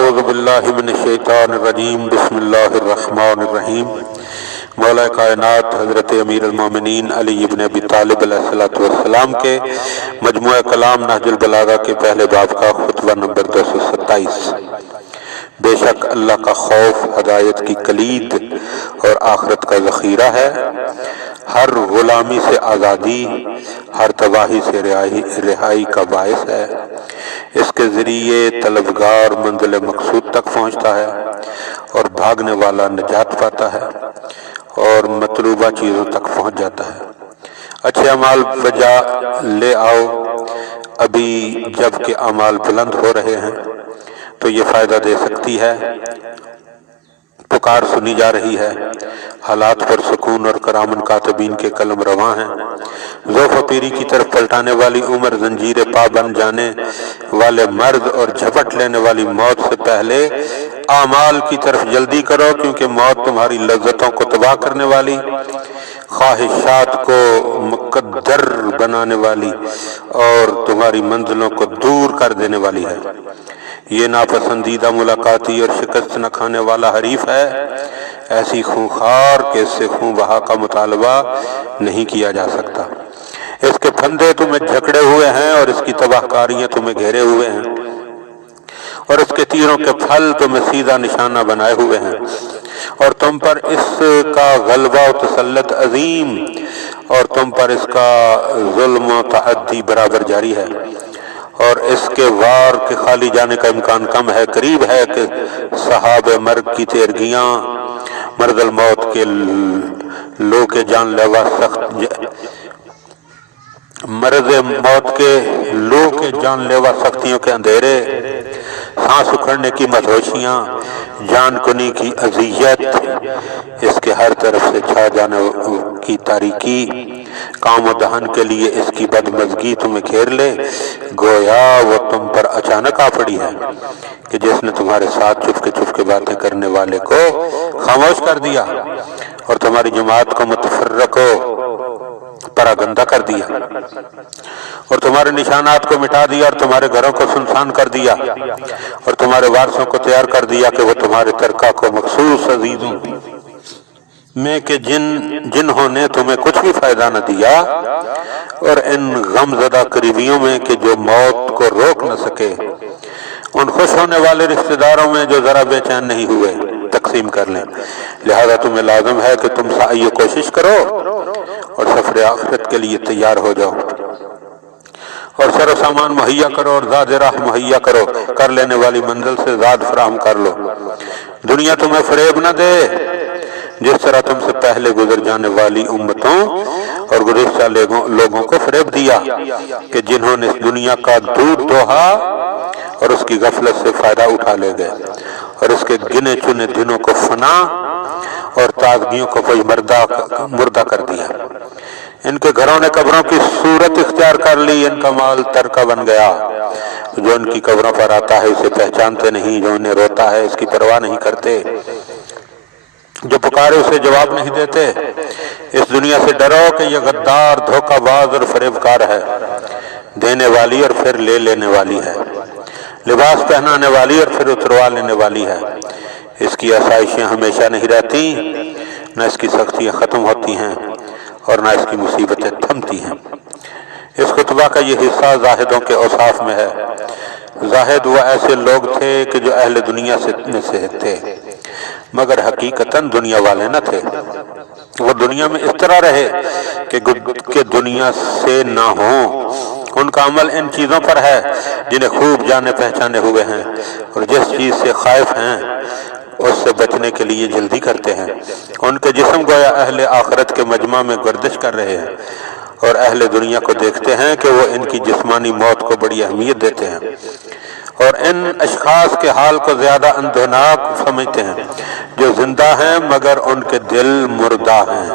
اعوذ باللہ من الشیطان الرجیم بسم اللہ الرحمن الرحیم۔ مولا کائنات حضرت امیر المومنین علی ابن ابی طالب علیہ السلام کے مجموعہ کلام نہج البلاغہ کے پہلے باب کا خطبہ نمبر 227۔ بے شک اللہ کا خوف ہدایت کی کلید اور آخرت کا ذخیرہ ہے، ہر غلامی سے آزادی، ہر تباہی سے رہائی کا باعث ہے۔ اس کے ذریعے طلبگار منزل مقصود تک پہنچتا ہے اور بھاگنے والا نجات پاتا ہے اور مطلوبہ چیزوں تک پہنچ جاتا ہے۔ اچھے اعمال بجا لے آؤ، ابھی جب کہ اعمال بلند ہو رہے ہیں تو یہ فائدہ دے سکتی ہے۔ پکار سنی جا رہی ہے، حالات پر سکون اور کرامن کاتبین کے قلم رواں ہیں۔ ذوف و پیری کی طرف پلٹانے والی عمر، زنجیر پا بن جانے والے مرد اور جھپٹ لینے والی موت سے پہلے اعمال کی طرف جلدی کرو، کیونکہ موت تمہاری لذتوں کو تباہ کرنے والی، خواہشات کو مقدر بنانے والی اور تمہاری منزلوں کو دور کر دینے والی ہے۔ یہ ناپسندیدہ ملاقاتی اور شکست نہ کھانے والا حریف ہے، ایسی خونخوار کہ اس سے خون بہا کا مطالبہ نہیں کیا جا سکتا۔ اس کے پھندے تمہیں جھکڑے ہوئے ہیں اور اس کی تباہ کاریاں تمہیں گھیرے ہوئے ہیں، اور اس کے تیروں کے پھل تمہیں سیدھا نشانہ بنائے ہوئے ہیں، اور تم پر اس کا غلبہ و تسلط عظیم، اور تم پر اس کا ظلم و تعدی برابر جاری ہے، اور اس کے وار کے خالی جانے کا امکان کم ہے۔ قریب ہے کہ صحاب مرگ کی تیرگیاں، مرد الموت کے لو کے جان لیوا سختیوں کے اندھیرے، سانس اکھڑنے کی مدہوشیاں، جان کنی کی اذیت، اس کے ہر طرف سے چھا جانے کی تاریکی، کام و دہن کے لیے اس کی بدمزگی تمہیں گھیر لے، گویا وہ تم پر اچانک آ پڑی ہے کہ جس نے تمہارے ساتھ چپ کے باتیں کرنے والے کو خاموش کر دیا اور تمہاری جماعت کو متفرق و پراگندہ کر دیا، اور تمہارے نشانات کو مٹا دیا، اور تمہارے گھروں کو سنسان کر دیا، اور تمہارے وارثوں کو تیار کر دیا کہ وہ تمہارے ترکہ کو مخصوص عزیزوں میں کہ جنہوں نے تمہیں کچھ بھی فائدہ نہ دیا، اور ان غم زدہ قریبیوں میں کہ جو موت کو روک نہ سکے، ان خوش ہونے والے رشتہ داروں میں جو ذرا بے چین نہیں ہوئے، تقسیم کر لیں۔ لہذا تمہیں لازم ہے کہ تم سعی و کوشش کرو اور سفر آخرت کے لیے تیار ہو جاؤ، اور سر و سامان مہیا کرو اور زاد راہ مہیا کرو، کر لینے والی منزل سے زاد فراہم کر لو۔ دنیا تمہیں فریب نہ دے جس طرح تم سے پہلے گزر جانے والی امتوں اور گزشتہ لوگوں کو فریب دیا، کہ جنہوں نے اس دنیا کا دودھ دوہا اور اس کی غفلت سے فائدہ اٹھا لے گئے، اور اس کے گنے چنے دنوں کو فنا اور تازگیوں کو کوئی مردہ کر دیا۔ ان کے گھروں نے قبروں کی صورت اختیار کر لی، ان کا مال ترکہ بن گیا۔ جو ان کی قبروں پر آتا ہے اسے پہچانتے نہیں، جو انہیں روتا ہے اس کی پرواہ نہیں کرتے، جو پکارے اسے جواب نہیں دیتے۔ اس دنیا سے ڈرو کہ یہ غدار، دھوکہ باز اور فریبکار ہے، دینے والی اور پھر لے لینے والی ہے، لباس پہنانے والی اور پھر اتروا لینے والی ہے۔ اس کی آسائشیں ہمیشہ نہیں رہتی، نہ اس کی سختیاں ختم ہوتی ہیں اور نہ اس کی مصیبتیں تھمتی ہیں۔ اس خطبہ کا یہ حصہ زاہدوں کے اوصاف میں ہے۔ زاہد وہ ایسے لوگ تھے کہ جو اہل دنیا سے تھے مگر حقیقتاً دنیا والے نہ تھے۔ وہ دنیا میں اس طرح رہے کہ دنیا سے نہ ہوں۔ ان کا عمل ان چیزوں پر ہے جنہیں خوب جانے پہچانے ہوئے ہیں، اور جس چیز سے خائف ہیں اس سے بچنے کے لیے جلدی کرتے ہیں۔ ان کے جسم گویا اہل آخرت کے مجمع میں گردش کر رہے ہیں، اور اہل دنیا کو دیکھتے ہیں کہ وہ ان کی جسمانی موت کو بڑی اہمیت دیتے ہیں، اور ان اشخاص کے حال کو زیادہ اندھوناک سمجھتے ہیں جو زندہ ہیں مگر ان کے دل مردہ ہیں۔